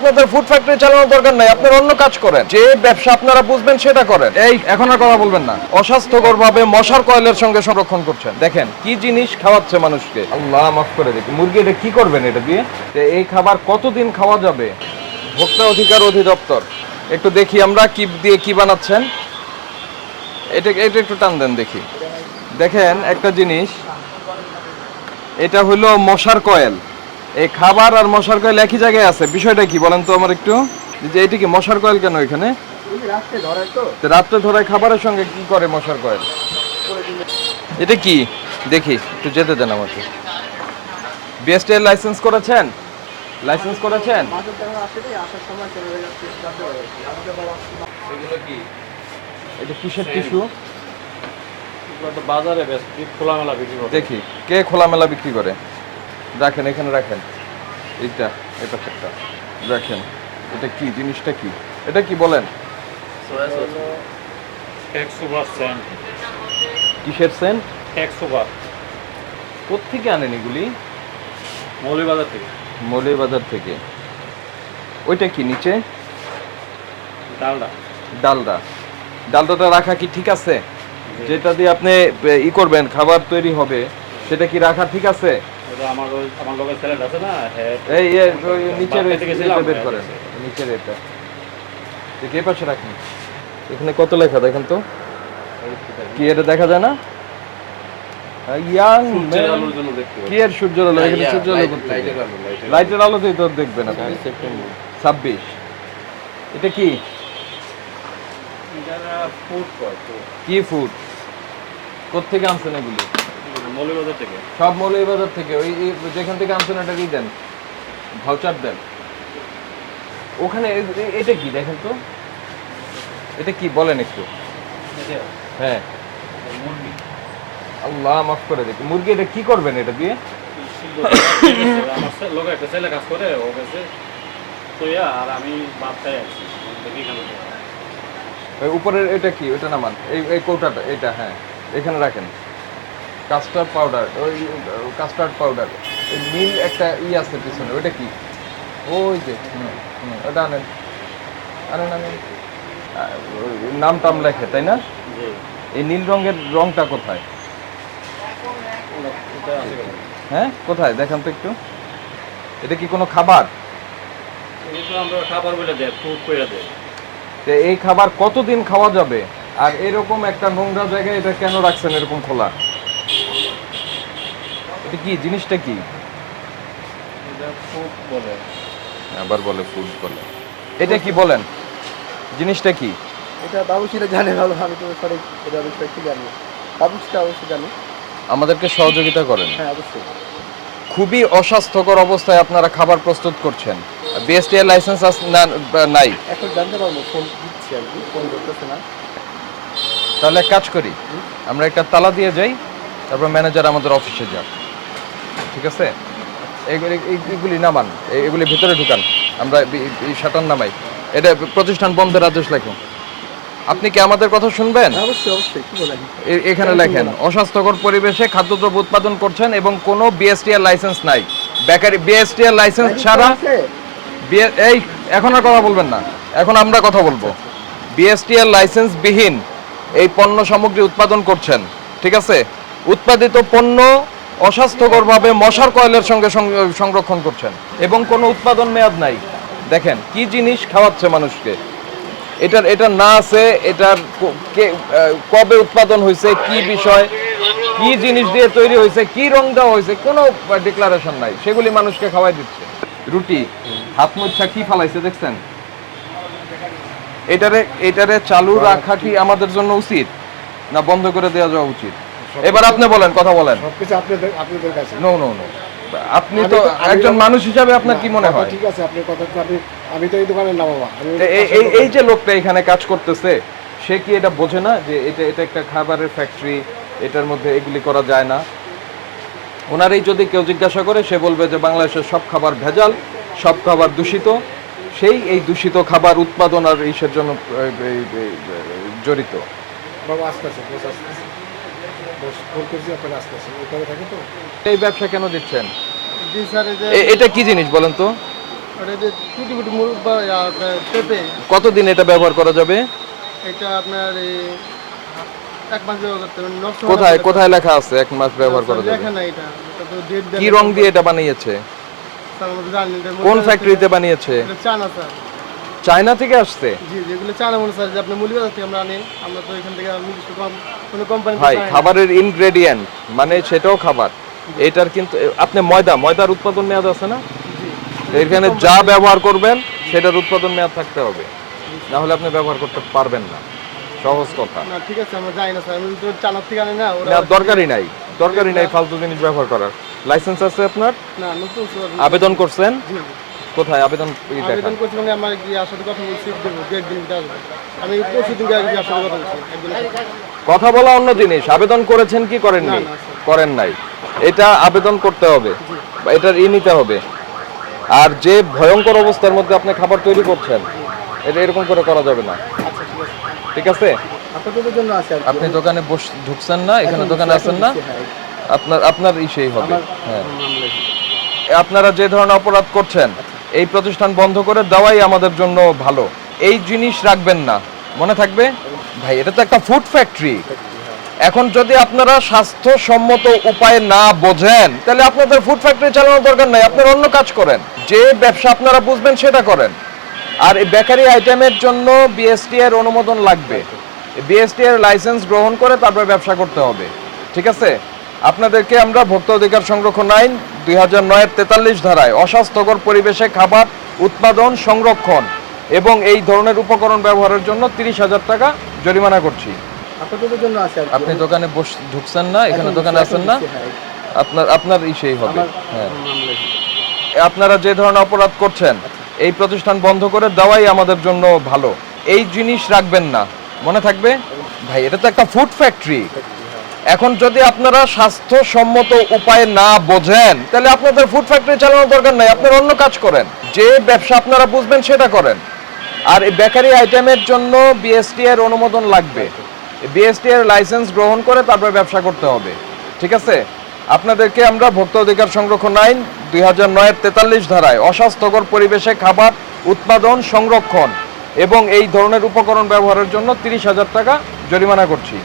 আপনাদের food factory চালানোর দরকার নাই, আপনারা অন্য কাজ করেন। যে ব্যবসা আপনারা বুঝবেন সেটা করেন। এই এখন আর কথা বলবেন না। অস্বাস্থ্যকর ভাবে মশার কয়েলের সঙ্গে সংরক্ষণ করছেন। দেখেন কি জিনিস খাওয়াচ্ছে মানুষকে। আল্লাহ মাফ করে দেখি, মুরগি এটা কি করবেন এটা দিয়ে? এই খাবার কতদিন খাওয়া যাবে? ভোক্তা অধিকার অধিদপ্তর, একটু দেখি আমরা কি দিয়ে কি বানাচ্ছেন। এটা এটা একটু টান দেন দেখি। দেখেন একটা জিনিস, এটা হলো মশার কয়েল। এই খাবার আর মশার কয়েল একই জায়গায় আছে, বিষয়টা কি বলেন তো আমার একটু, যে এটা কি মশার কয়েল কেন এখানে? রাত্রে ধরায় খাবারের সঙ্গে কি করে মশার কয়েল? এটা কি দেখি, একটু যেতে দেন আমাকে। বিএসটিআই লাইসেন্স করেছেন? লাইসেন্স করেছেন? এগুলো কি? এটা কিসের টিস্যু? বাজারে খোলামেলা বিক্রি করে। দেখি কে খোলামেলা বিক্রি করে। রাখেন এখানে রাখেন, এইটা এটা একটা রাখেন। এটা কি জিনিসটা কি? এটা কি বলেন? কিসের সেন্ট? কোত্থেকে আনেন এগুলি? মৌলভীবাজার থেকে। মৌলভীবাজার থেকে। ওইটা কি নিচে? ডালডা। ডালডা। ডালডাটা রাখা কি ঠিক আছে? যেটা দিয়ে আপনি ই করবেন, খাবার তৈরি হবে, সেটা কি রাখা ঠিক আছে? আমার লোকের স্যালাড আছে না, এই নিচের এটা বের করেন, নিচের এটা ঠিক এই পাশে রাখেন। এখানে কত লেখা দেখেন তো, কি এটা দেখা যায় না? ইয়াং কি এর সূর্যের আলো? এখানে সূর্যের আলো করতে, লাইটের আলোতেই তো দেখবেন আপনি। 26 এটা কি? কি ফুড? কোত্থেকে আনছেন এগুলি? মৌলভীবাজার থেকে। সব মৌলভীবাজার থেকে। ওই যেখান থেকে আনছেন এটা কি দেন, ভাউচার দেন ওখানে। এটা কি দেখেন তো, এটা কি বলেন একটু। হ্যাঁ আল্লাহ মাফ করে দেখি, মুরগি এটা কি করবেন এটা দিয়ে? আমার লোক একটা ছেলে কাজ করে, ও গেছে তো আর আমি ভাত খাই আছি দেখি কেন। ওই উপরের এটা কি? ওটা নামান, এই কৌটাটা এটা, হ্যাঁ এখানে রাখেন। কাস্টার্ড পাউডার, ওই কাস্টার্ড পাউডার, ওই নীল একটা আছে পিছনে, ওইটা কি? ওই যে ওটা আনেন আনেন আনেন। নাম টাম লেখে তাই না? এই নীল রঙের রংটা কোথায়? হ্যাঁ কোথায় দেখান তো একটু। এটা কি কোনো খাবার? আমরা খাবার বলে দেয়, ফুড করে দেয়। এই খাবার কতদিন খাওয়া যাবে? আর এরকম একটা নোংরা জায়গায় এটা কেন রাখছেন এরকম খোলা? এটা কি জিনিসটা কি? এটা ফুড বলে। আবার বলে ফুড বলে। এটা কি বলেন, জিনিসটা কি? এটা বাবুসিরা জানে ভালো, আমি তো সঠিক এটা বিষয় কি জানি। বাবুসিরা অবশ্যই জানে। আমাদেরকে সহযোগিতা করেন। হ্যাঁ অবশ্যই। খুবই অস্বাস্থ্যকর অবস্থায় আপনারা খাবার প্রস্তুত করছেন। বিএসটিআই লাইসেন্স নাই। এখন জানতে পারবো, ফোন দিচ্ছি আর কি, ফোন ধরতেছে না। তাহলে এক কাজ করি, আমরা একটা তালা দিয়ে যাই, তারপর ম্যানেজার আমাদের অফিসে যাক, ঠিক আছে? এইগুলি নামান, এগুলি ভিতরে ঢুকান, আমরা এই শাটার নামাই। এটা প্রতিষ্ঠান বন্ধের আদেশ লেখুন। আপনি কি আমাদের কথা শুনবেন? অবশ্যই অবশ্যই, কি বলেন? এখানে লেখেন, অস্বাস্থ্যকর পরিবেশে খাদ্যদ্রব্য উৎপাদন করছেন এবং কোনো বিএসটিআই লাইসেন্স নাই। বেকারি বিএসটিআই লাইসেন্স ছাড়া এই এখন আর কথা বলবেন না, এখন আমরা কথা বলবো। বিএসটিআই লাইসেন্স বিহীন এই পণ্য সামগ্রী উৎপাদন করছেন, ঠিক আছে? উৎপাদিত পণ্য অস্বাস্থ্যকরভাবে মশার কয়েলের সঙ্গে সংরক্ষণ করছেন এবং কোনো উৎপাদন মেয়াদ নাই। দেখেন কি জিনিস খাওয়াচ্ছে মানুষকে। এটা না আছে, এটার কবে উৎপাদন হয়েছে, কি বিষয়, কি জিনিস দিয়ে তৈরি হয়েছে, কি রং দেওয়া হয়েছে, কোনো ডিক্লারেশন নাই। সেগুলি মানুষকে খাওয়াই দিচ্ছে। রুটি হাত মুচ্ছা কি ফালাইছে দেখছেন? এটারে চালু রাখা কি আমাদের জন্য উচিত, না বন্ধ করে দেওয়া যাওয়া উচিত? এবার আপনি বলেন, কথা বলেন। সবকিছু আপনাদের কাছে। নো নো নো, আপনি তো একজন মানুষ হিসাবে আপনার কি মনে হয়? ঠিক আছে, আপনার কথা তো আমি তো এই দোকানের না বাবা। এই যে লোকটা এখানে কাজ করতেছে, সে কি এটা বোঝে না যে এটা একটা খাবারের ফ্যাক্টরি, এটার মধ্যে এগুলি করা যায় না? ওনারই যদি কেউ জিজ্ঞাসা করে, সে বলবে যে বাংলাদেশের সব খাবার ভেজাল, সব খাবার দূষিত। সেই এই দূষিত খাবার উৎপাদন আর ইসের জন্য জড়িত। এই ব্যবসা কেন দিচ্ছেন? এটা কি জিনিস বলেন তো? ওটা যে টুটি ফুটি মুরগ বা পেঁপে, কতদিন এটা ব্যবহার করা যাবে? এটা আপনার এই 1 মাস ব্যবহার করতে হবে, নষ্ট কোথায় কোথায় লেখা আছে 1 মাস ব্যবহার করা যাবে? দেখেন না এটা তো ডেট কি রং দিয়ে এটা বানিয়েছে? স্যার আমরা জানি না কোন ফ্যাক্টরিতে বানিয়েছে? এটা চায়না স্যার। চায়না থেকে আসছে? জি যেগুলো চায়না মনে স্যার, যে আপনি মূল্যবাজার থেকে আমরা আনি, আমরা তো এখান থেকে নিজস্ব কোনো কোম্পানি ভাই খাবারের ইনগ্রেডিয়েন্ট মানে সেটাও খাবার, এটার কিন্তু আপনি ময়দার উৎপাদন মেয়াদ আছে না? এখানে যা ব্যবহার করবেন সেটার উৎপাদন মেয়াদ থাকতে হবে, না হলে আপনি ব্যবহার করতে পারবেন না। সহজ কথা। না ঠিক আছে আমরা জানি না স্যার, আমি তো চায়না থেকে আনি না ওরা। না দরকারই নাই ফালতু জিনিস ব্যবহার করার। লাইসেন্স আছে আপনার? না নতুন স্যার। আবেদন করছেন? জি কোথায় আবেদন? আবেদন করছি, মানে আমার গিয়ে সাথে কথা বলছি, দেবো 2-1 দিন আসবে। আমি পরশু দিন আগে গিয়ে সাথে কথা বলছি একদিন। কথা বলা অন্য জিনিস, আবেদন করেছেন কি করেননি? না, স্যার। করেন নাই, এটা আবেদন করতে হবে, বা এটার নিতে হবে। আর যে ভয়ঙ্কর অবস্থার মধ্যে আপনি খাবার তৈরি করছেন, এটা এরকম করে করা যাবে না। আচ্ছা ঠিক ঠিক আছে, আছে? আপনাদের জন্য আছে আর কি। আপনি দোকানে ঢুকছেন না, এখানে দোকানে আছেন না, হ্যাঁ, আপনার সেই হবে। আমার হ্যাঁ, মামলা। আপনারা যে ধরনের অপরাধ করছেন এই প্রতিষ্ঠান বন্ধ করে দেওয়াই আমাদের জন্য ভালো। এই জিনিস রাখবেন না, মনে থাকবে ভাই, এটা তো একটা ফুড ফ্যাক্টরি। এখন যদি আপনারা স্বাস্থ্যসম্মত উপায় না বোঝেন তাহলে আপনাদের ফুড ফ্যাক্টরি চালানোর দরকার নাই, আপনারা অন্য কাজ করেন। যে ব্যবসা আপনারা বুঝবেন সেটা করেন। আর এই বেকারি আইটেমের জন্য বিএসটি এর অনুমোদন লাগবে, বিএসটি এর লাইসেন্স গ্রহণ করে তারপর ব্যবসা করতে হবে। ঠিক আছে? আপনাদেরকে আমরা ভোক্তা অধিকার সংরক্ষণ আইন 2009-এর 43 ধারায় অস্বাস্থ্যকর পরিবেশে খাবার উৎপাদন, সংরক্ষণ এবং এই ধরনের উপকরণ ব্যবহারের জন্য 30,000 টাকা জরিমানা করছি। আপনাদের জন্য আছে আর কি। আপনি দোকানে ঢুকছেন না, এখানে দোকানে আছেন না, হ্যাঁ, আপনার সেই হবে। আমার হ্যাঁ, মামলা। আপনারা যে ধরনের অপরাধ করছেন এই প্রতিষ্ঠান বন্ধ করে দেওয়াই আমাদের জন্য ভালো। এই জিনিস রাখবেন না, মনে থাকবে ভাই, এটা তো একটা ফুড ফ্যাক্টরি। এখন যদি আপনারা স্বাস্থ্যসম্মত উপায় না বোঝেন তাহলে আপনাদের ফুড ফ্যাক্টরি চালানোর দরকার নাই, আপনারা অন্য কাজ করেন। যে ব্যবসা আপনারা বুঝবেন সেটা করেন। আর এই বেকারি আইটেমের জন্য বিএসটি এর অনুমোদন লাগবে, বিএসটি এর লাইসেন্স গ্রহণ করে তারপর ব্যবসা করতে হবে। ঠিক আছে? আপনাদেরকে আমরা ভোক্তা অধিকার সংরক্ষণ আইন 2009-এর 43 ধারায় অস্বাস্থ্যকর পরিবেশে খাবার উৎপাদন, সংরক্ষণ এবং এই ধরনের উপকরণ ব্যবহারের জন্য 30,000 টাকা জরিমানা করছি।